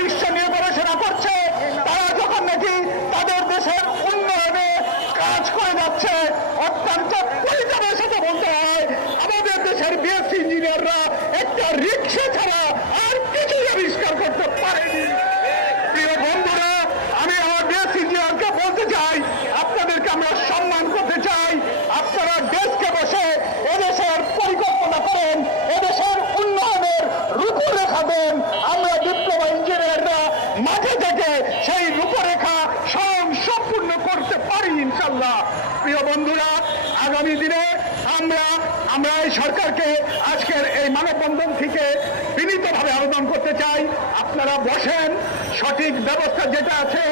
বিশ্ব নিয়ে গবেষণা করছে, তারা যখন নাকি তাদের দেশের উন্নয়নে কাজ করে যাচ্ছে, অত্যন্ত পরিচারের সাথে বলতে হয়, আমাদের দেশের বিএসসি ইঞ্জিনিয়াররা একটা রিক্সা ছাড়া আর কিছুই আবিষ্কার করতে পারেনি প্রিয় বন্ধুরা আমি আমার বিএসসি ইঞ্জিনিয়ারকে বলতে চাই আপনাদেরকে আমরা সম্মান করতে চাই আপনারা ডেস্কে বসে এদেশের পরিকল্পনা করেন এদেশের উন্নয়নের রূপরেখা দেন আমরা ডিপ্লোমা ইঞ্জিনিয়াররা মাঠে থেকে সেই রূপরেখা স্বয়ং সম্পূর্ণ করতে পারি ইনশাল্লাহ প্রিয় বন্ধুরা, আগামী দিনে আমরা আমরা এই সরকারকে আজকের এই মানববন্ধন থেকে বিনীতভাবে আবেদন করতে চাই। আপনারা বসেন, সঠিক ব্যবস্থা যেটা আছে,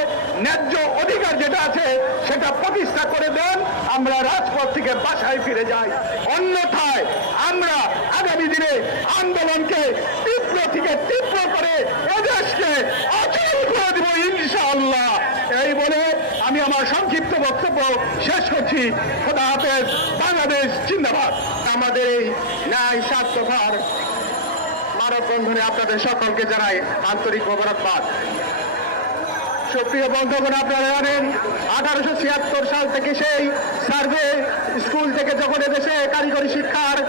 ন্যায্য অধিকার যেটা আছে, সেটা প্রতিষ্ঠা করে দেন, আমরা রাজপথ থেকে বাসায় ফিরে যাই। অন্যথায় আমরা আগামী দিনে আন্দোলনকে তীব্র থেকে তীব্র করে এদেশকে অচল করে দেব ইনশাআল্লাহ এই বলে আমি আমার সংক্ষিপ্ত শেষ করছি। খোদা হাফেজ, বাংলাদেশ জিন্দাবাদ। আমাদের এই ন্যায় স্বার্থপর মানববন্ধনে আপনাদের সকলকে জানাই আন্তরিক মোবারকবাদ। সুপ্রিয় বন্ধুগণ, আপনারা জানেন, আঠারোশো ছিয়াত্তর সাল থেকে সেই সার্ভে স্কুল থেকে যখন এদেশে কারিগরি শিক্ষার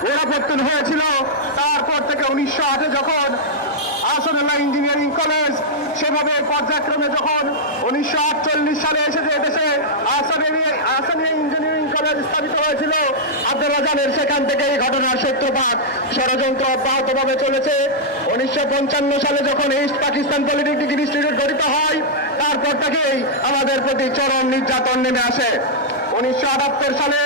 গোড়াপত্তন হয়েছিল, তারপর থেকে উনিশশো আটে যখন আসনুল্লাহ ইঞ্জিনিয়ারিং কলেজ সেভাবে পর্যায়ক্রমে যখন উনিশশো আটচল্লিশ সালে এসেছে এদেশে আসানি- আসানিয়া ইঞ্জিনিয়ারিং কলেজ স্থাপিত হয়েছিল। আব্দুল রাজানের সেখান থেকে এই ঘটনার সূত্রপাত। ষড়যন্ত্র অব্যাহতভাবে চলেছে। উনিশশো পঞ্চান্ন সালে যখন ইস্ট পাকিস্তান পলিটেকনিক ইনস্টিটিউট গঠিত হয়, তারপর থেকেই আমাদের প্রতি চরম নির্যাতন নেমে আসে। উনিশশো আটাত্তর সালে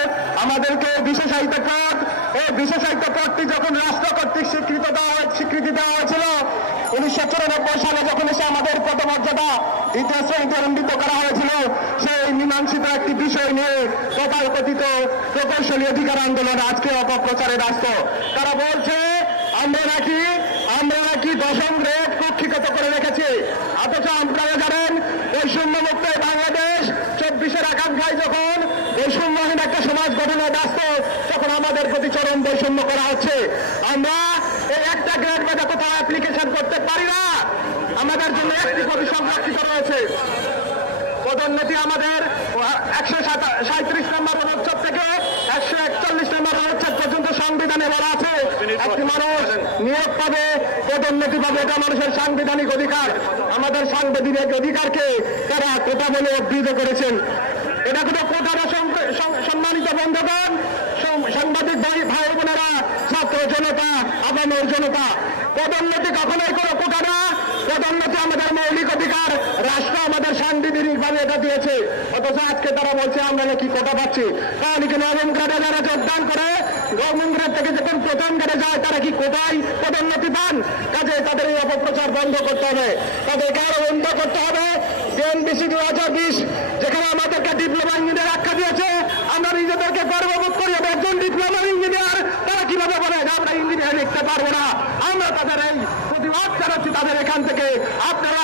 আমাদেরকে বিশেষায়িত পদ ও বিশেষায়িত পদটি যখন রাষ্ট্র কর্তৃক স্বীকৃত উনিশশো চুরানব্বই সালে যখন এসে আমাদের পদমর্যাদা শ্রেণীতে উন্নীত করা হয়েছিল, সেই মীমাংসিত একটি বিষয় নিয়ে তথাকথিত প্রকৌশলী অধিকার আন্দোলন আজকে অপপ্রচারে ব্যস্ত। তারা বলছে, আমরা নাকি আমরা নাকি দশম গ্রেড কক্ষিগত করে রেখেছি। অথচ আপনারা জানেন বৈষম্য মুক্ত বাংলাদেশ চব্বিশের আকাঙ্ক্ষায় যখন বৈষম্যহীন একটা সমাজ গঠনে ব্যস্ত, তখন আমাদের প্রতি চরম বৈষম্য করা হচ্ছে। আমরা এই একটা গ্রেড মেধা কোথাও অ্যাপ্লিকেশন করতে পারি না আমাদের জন্য একটি আমাদের একশো সাঁত্রিশ নম্বর অনুচ্ছেদ থেকে একশো একচল্লিশ নম্বর অনুচ্ছেদ পর্যন্ত সংবিধানে বলা আছে, একটি মানুষ নিয়োগ পাবে পদোন্নতি পাবে, এটা মানুষের সাংবিধানিক অধিকার। আমাদের সাংবিধানিক অধিকারকে তারা কোটা বলে অভিহিত করেছেন। এটা কোনো কোটারা সম্মানিত বন্ধুগণ সাংবাদিক ভাই বোনেরা, ছাত্র জনতা আগামের জনতা পদোন্নতি কখনোই মৌলিক অধিকার, রাষ্ট্র আমাদের সাংবিধানিকভাবে এটা দিয়েছে। অথচ আজকে তারা বলছে, আমরা নাকি কোটা পাচ্ছি। কারণ কি নবম গ্রেডে যারা যোগদান করে, নবম গ্রেড থেকে যখন প্রথম গ্রেডে যায়, তারা কি কোটায় পদোন্নতি পান? কাজে তাদের এই অপপ্রচার বন্ধ করতে হবে। তাদের কারও বন্ধ করতে হবে। জেএনবিসি দু হাজার বিশ, যেখানে আমাদেরকে ডিপ্লোমা ইঞ্জিনিয়ার আখ্যা দিয়েছে, আমরা নিজেদেরকে গর্ববোধ করি একজন ডিপ্লোমা ইঞ্জিনিয়ার তারা কীভাবে বলে আমরা ইঞ্জিনিয়ার লিখতে পারব না? আমরা তাদের এই প্রতিবাদ জানাচ্ছি তাদের এখান থেকে। আপনারা